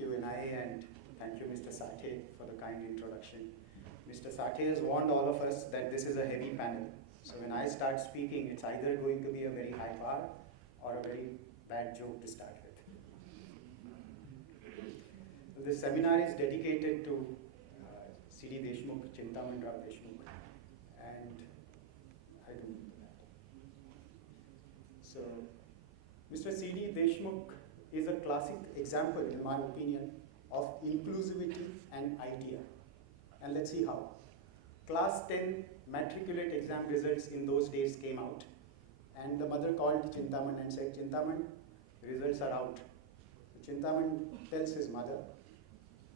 you, Vinay, and thank you, Mr. Sathe, for the kind introduction. Mr. Sathe has warned all of us that this is a heavy panel. So when I start speaking, it's either going to be a very high bar or a very bad joke to start with. So this seminar is dedicated to C.D. Deshmukh, Chintaman Rao Deshmukh, and I do. So Mr. C.D. Deshmukh is a classic example, in my opinion, of inclusivity and idea. And let's see how. Class 10 matriculate exam results in those days came out, and the mother called Chintaman and said, Chintaman, results are out. So Chintaman tells his mother,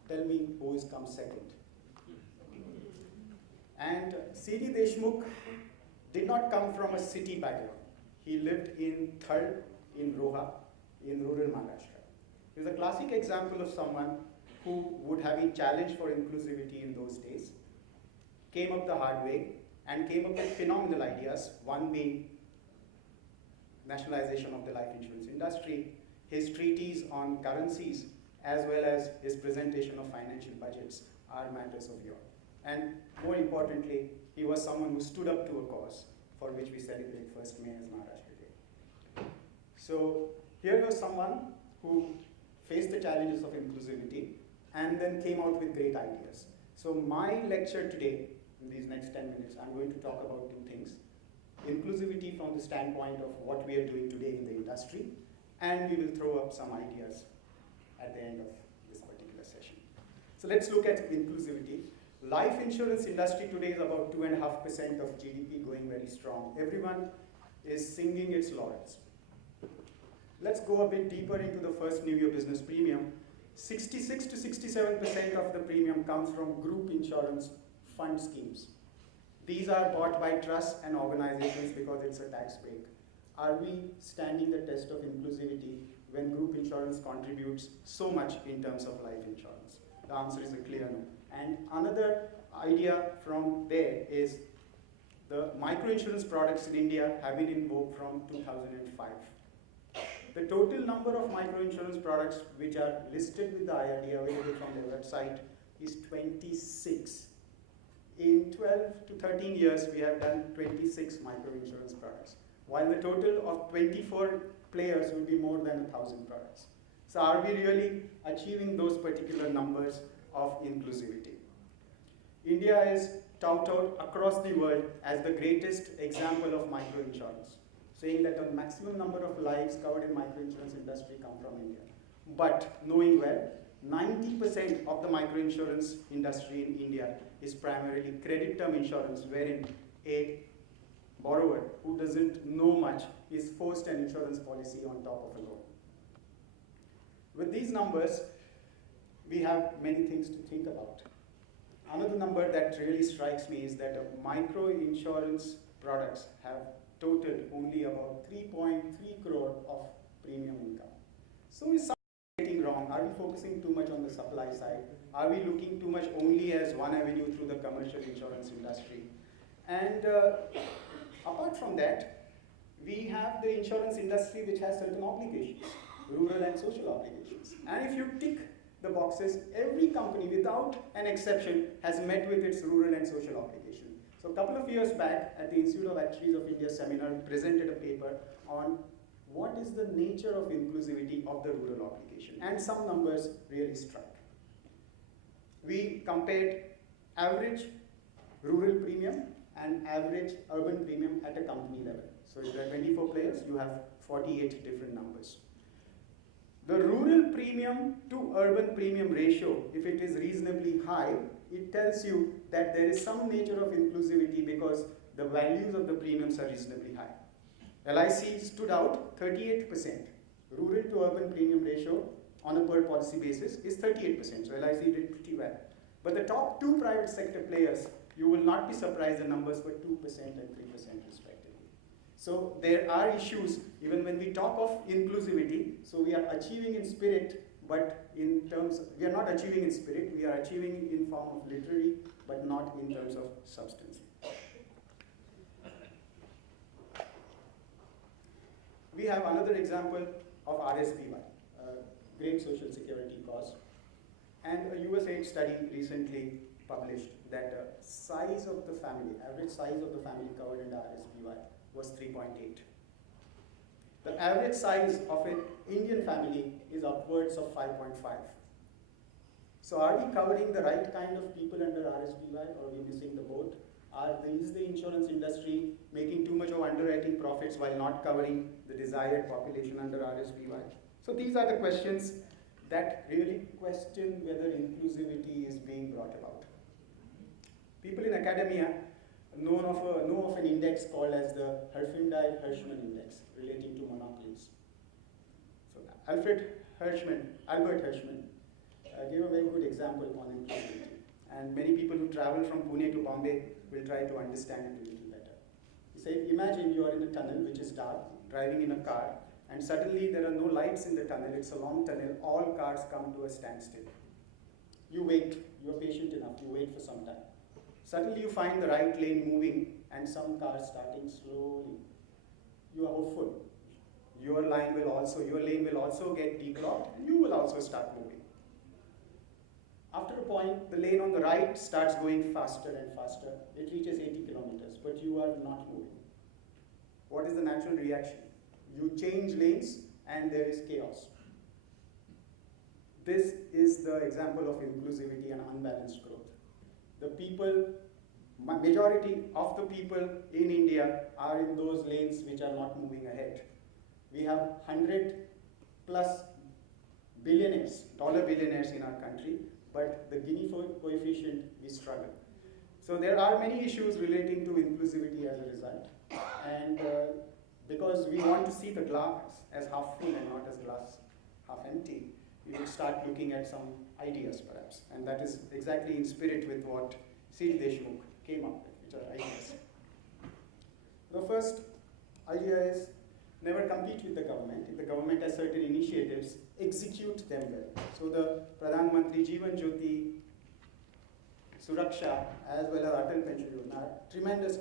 tell me who is come second. And C.D. Deshmukh did not come from a city background. He lived in Thal, in Roha, in rural Maharashtra. He was a classic example of someone who would have been challenged for inclusivity in those days, came up the hard way, and came up with phenomenal ideas, one being nationalization of the life insurance industry, his treatise on currencies, as well as his presentation of financial budgets are matters of yore. And more importantly, he was someone who stood up to a cause for which we celebrate 1st May as Maharashtra Day. So here was someone who faced the challenges of inclusivity and then came out with great ideas. So my lecture today, in these next 10 minutes, I'm going to talk about two things. Inclusivity from the standpoint of what we are doing today in the industry, and we will throw up some ideas at the end of this particular session. So let's look at inclusivity. Life insurance industry today is about 2.5% of GDP, going very strong. Everyone is singing its laurels. Let's go a bit deeper into the first New Year business premium. 66 to 67% of the premium comes from group insurance fund schemes. These are bought by trusts and organizations because it's a tax break. Are we standing the test of inclusivity when group insurance contributes so much in terms of life insurance? The answer is a clear no. And another idea from there is the microinsurance products in India have been in vogue from 2005. The total number of microinsurance products which are listed with the IRD available from their website is 26. In 12 to 13 years, we have done 26 microinsurance products, while the total of 24 players will be more than 1,000 products. So are we really achieving those particular numbers of inclusivity? India is touted across the world as the greatest example of microinsurance, saying that the maximum number of lives covered in microinsurance industry come from India. But knowing well, 90% of the microinsurance industry in India is primarily credit term insurance, wherein a borrower who doesn't know much is forced an insurance policy on top of a loan. With these numbers, we have many things to think about. Another number that really strikes me is that micro insurance products have totaled only about 3.3 crore of premium income. So is something getting wrong? Are we focusing too much on the supply side? Are we looking too much only as one avenue through the commercial insurance industry? And apart from that, we have the insurance industry which has certain obligations, rural and social obligations. And if you tick the boxes, every company without an exception has met with its rural and social obligation. So a couple of years back at the Institute of Actuaries of India seminar, we presented a paper on what is the nature of inclusivity of the rural obligation, and some numbers really strike. We compared average rural premium and average urban premium at a company level. So if there are 24 players, you have 48 different numbers. The rural premium to urban premium ratio, if it is reasonably high, it tells you that there is some nature of inclusivity because the values of the premiums are reasonably high. LIC stood out 38%. Rural to urban premium ratio on a per policy basis is 38%. So LIC did pretty well. But the top two private sector players, you will not be surprised the numbers were 2% and 3% respectively. So there are issues even when we talk of inclusivity. So we are achieving in spirit, but in terms of, we are not achieving in spirit, we are achieving in form of literary, but not in terms of substance. We have another example of RSPY, a great social security cause. And a USAID study recently published that the size of the family, average size of the family covered under RSPY was 3.8. The average size of an Indian family is upwards of 5.5. So are we covering the right kind of people under RSPY, or are we missing the boat? Is the insurance industry making too much of underwriting profits while not covering the desired population under RSPY? So these are the questions that really question whether inclusivity is being brought about. People in academia know of an index called as the Herfindahl-Hirschman index relating to monopolies. So Albert Hirschman gave a very good example on inclusivity. And many people who travel from Pune to Bombay will try to understand it a little better. He said, imagine you are in a tunnel which is dark, driving in a car, and suddenly there are no lights in the tunnel, it's a long tunnel, all cars come to a standstill. You wait, you are patient enough, you wait for some time. Suddenly you find the right lane moving and some cars starting slowly. You are hopeful. Your lane will also get declogged and you will also start moving. After a point, the lane on the right starts going faster and faster. It reaches 80 kilometers, but you are not moving. What is the natural reaction? You change lanes and there is chaos. This is the example of inclusivity and unbalanced growth. The people, majority of the people in India are in those lanes which are not moving ahead. We have 100 plus dollar billionaires in our country, but the Gini coefficient, we struggle. So there are many issues relating to inclusivity as a result. And because we want to see the glass as half full and not as glass half empty, we will start looking at some ideas perhaps. And that is exactly in spirit with what Deshmukh came up with, which are ideas. The first idea is never compete with the government. If the government has certain initiatives, execute them well. So the Pradhan Mantri Jeevan Jyoti, Suraksha, as well as Atal Pension Yojana are tremendous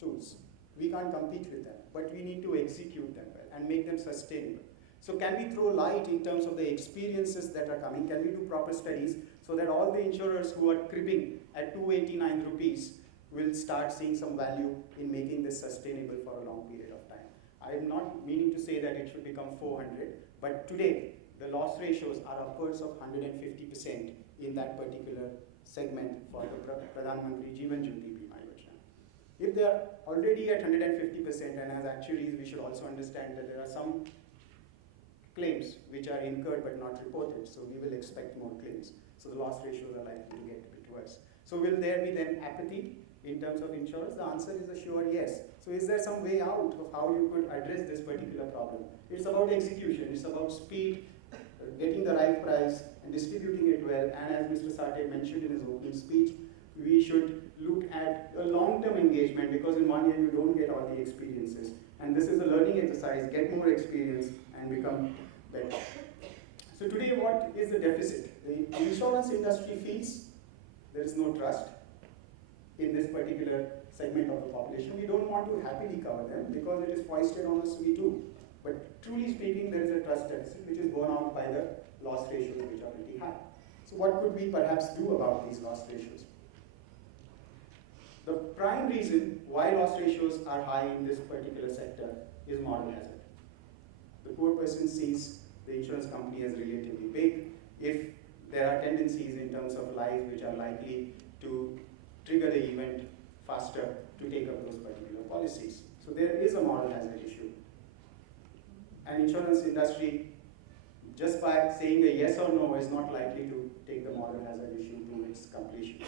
tools. We can't compete with them, but we need to execute them well and make them sustainable. So can we throw light in terms of the experiences that are coming? Can we do proper studies so that all the insurers who are cribbing at 289 rupees will start seeing some value in making this sustainable for a long period of time? I am not meaning to say that it should become 400, but today the loss ratios are upwards of 150% in that particular segment for the Pradhan Mantri Jeevan Jyoti Bima Yojana. If they are already at 150%, and as actuaries we should also understand that there are some claims which are incurred but not reported, so we will expect more claims. So the loss ratios are likely to get a bit worse. So will there be then apathy in terms of insurance? The answer is a sure yes. So is there some way out of how you could address this particular problem? It's about execution, it's about speed, getting the right price and distributing it well. And as Mr. Sate mentioned in his opening speech, we should look at a long-term engagement, because in 1 year you don't get all the experiences. And this is a learning exercise, get more experience and become better. So today what is the deficit? The insurance industry feels there is no trust in this particular segment of the population. We don't want to happily cover them because it is foisted on us, we do. But truly speaking, there is a trust deficit which is borne out by the loss ratios which are pretty high. So what could we perhaps do about these loss ratios? The prime reason why loss ratios are high in this particular sector is moral hazard. The poor person sees the insurance company as relatively big. If there are tendencies in terms of lives which are likely to trigger the event faster to take up those particular policies. So there is a moral hazard issue. And insurance industry, just by saying a yes or no, is not likely to take the moral hazard issue to its completion.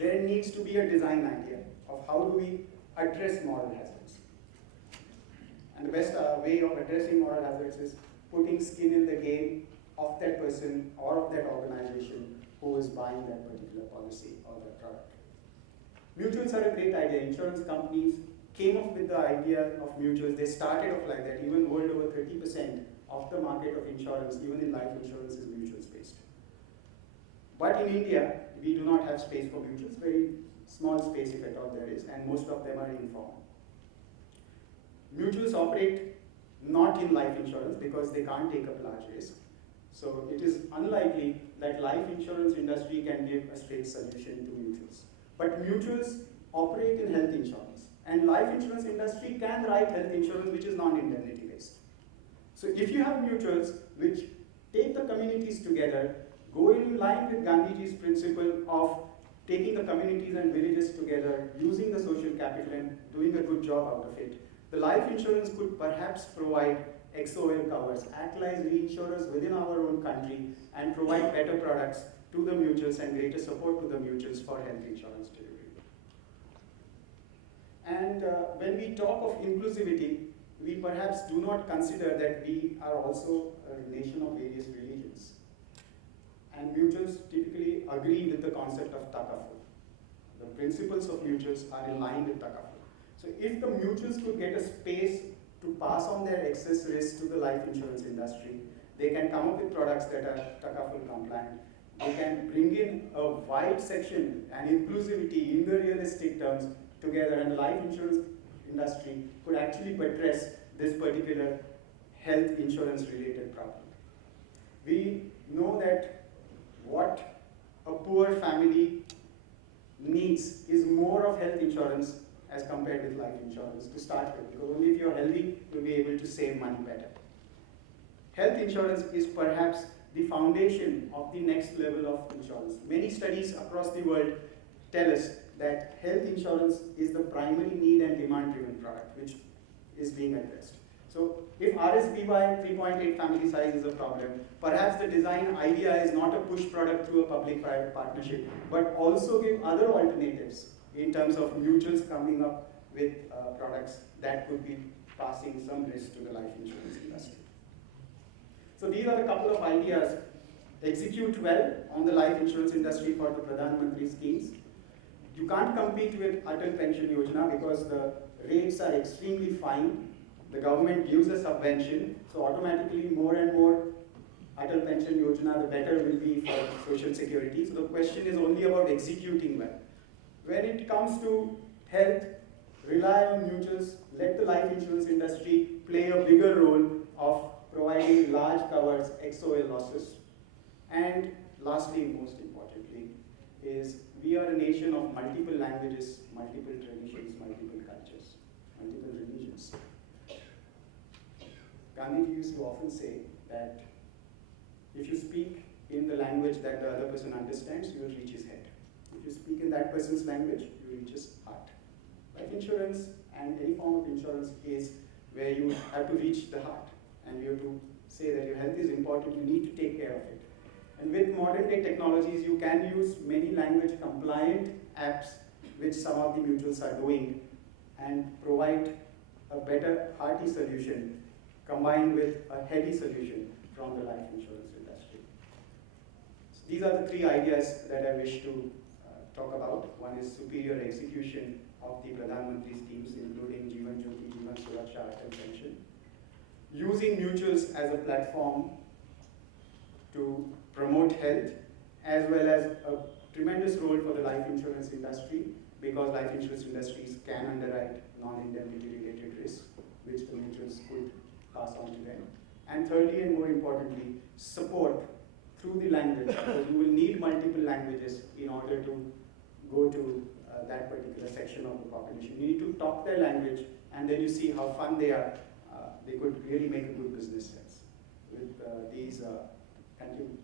There needs to be a design idea of how do we address moral hazards. And the best way of addressing moral hazards is putting skin in the game of that person or of that organization who is buying that particular policy or that product. Mutuals are a great idea. Insurance companies came up with the idea of mutuals. They started off like that. Even world over 30% of the market of insurance, even in life insurance, is mutuals based. But in India, we do not have space for mutuals. Very small space, if at all there is, and most of them are informal. Mutuals operate not in life insurance because they can't take up large risk. So it is unlikely that life insurance industry can give a straight solution to mutuals. But mutuals operate in health insurance, and life insurance industry can write health insurance which is non-indemnity based. So if you have mutuals which take the communities together, go in line with Gandhiji's principle of taking the communities and villages together, using the social capital and doing a good job out of it, the life insurance could perhaps provide XOL covers, act like reinsurers within our own country, and provide better products to the mutuals and greater support to the mutuals for health insurance delivery. And when we talk of inclusivity, we perhaps do not consider that we are also a nation of various religions. And mutuals typically agree with the concept of takaful. The principles of mutuals are in line with takaful. So if the mutuals could get a space to pass on their excess risk to the life insurance industry, they can come up with products that are takaful compliant. They can bring in a wide section and inclusivity in the realistic terms together, and the life insurance industry could actually address this particular health insurance related problem. We know that what a poor family needs is more of health insurance as compared with life insurance to start with, because only if you're healthy, you'll be able to save money better. Health insurance is perhaps the foundation of the next level of insurance. Many studies across the world tell us that health insurance is the primary need and demand driven product which is being addressed. So if RSBY 3.8 family size is a problem, perhaps the design idea is not a push product through a public-private partnership, but also give other alternatives in terms of mutuals coming up with products that could be passing some risk to the life insurance industry. So these are a couple of ideas. Execute well on the life insurance industry for the Pradhan Mantri schemes. You can't compete with Atal Pension Yojana because the rates are extremely fine. The government gives a subvention, so automatically more and more Atal Pension Yojana, the better will be for social security. So the question is only about executing well. When it comes to health, rely on mutuals, let the life insurance industry play a bigger role of providing large covers, XOL losses. And lastly, most importantly, is we are a nation of multiple languages, multiple traditions, multiple cultures, multiple religions. Gandhiji used to often say that if you speak in the language that the other person understands, you will reach his head. If you speak in that person's language, you reach his heart. Life insurance and any form of insurance is where you have to reach the heart, and you have to say that your health is important, you need to take care of it. And with modern day technologies, you can use many language compliant apps, which some of the mutuals are doing, and provide a better hearty solution combined with a heady solution from the life insurance industry. So these are the three ideas that I wish to talk about. One is superior execution of the Pradhan Mantri schemes, including Jeevan Jyoti, Jeevan Suraksha, Atal Pension. Using mutuals as a platform to promote health, as well as a tremendous role for the life insurance industry, because life insurance industries can underwrite non-indemnity related risks, which the mutuals could pass on to them. And thirdly, and more importantly, support through the language, because you will need multiple languages in order to go to that particular section of the population. You need to talk their language, and then you see how fun they are. They could really make a good business sense with these. Thank you.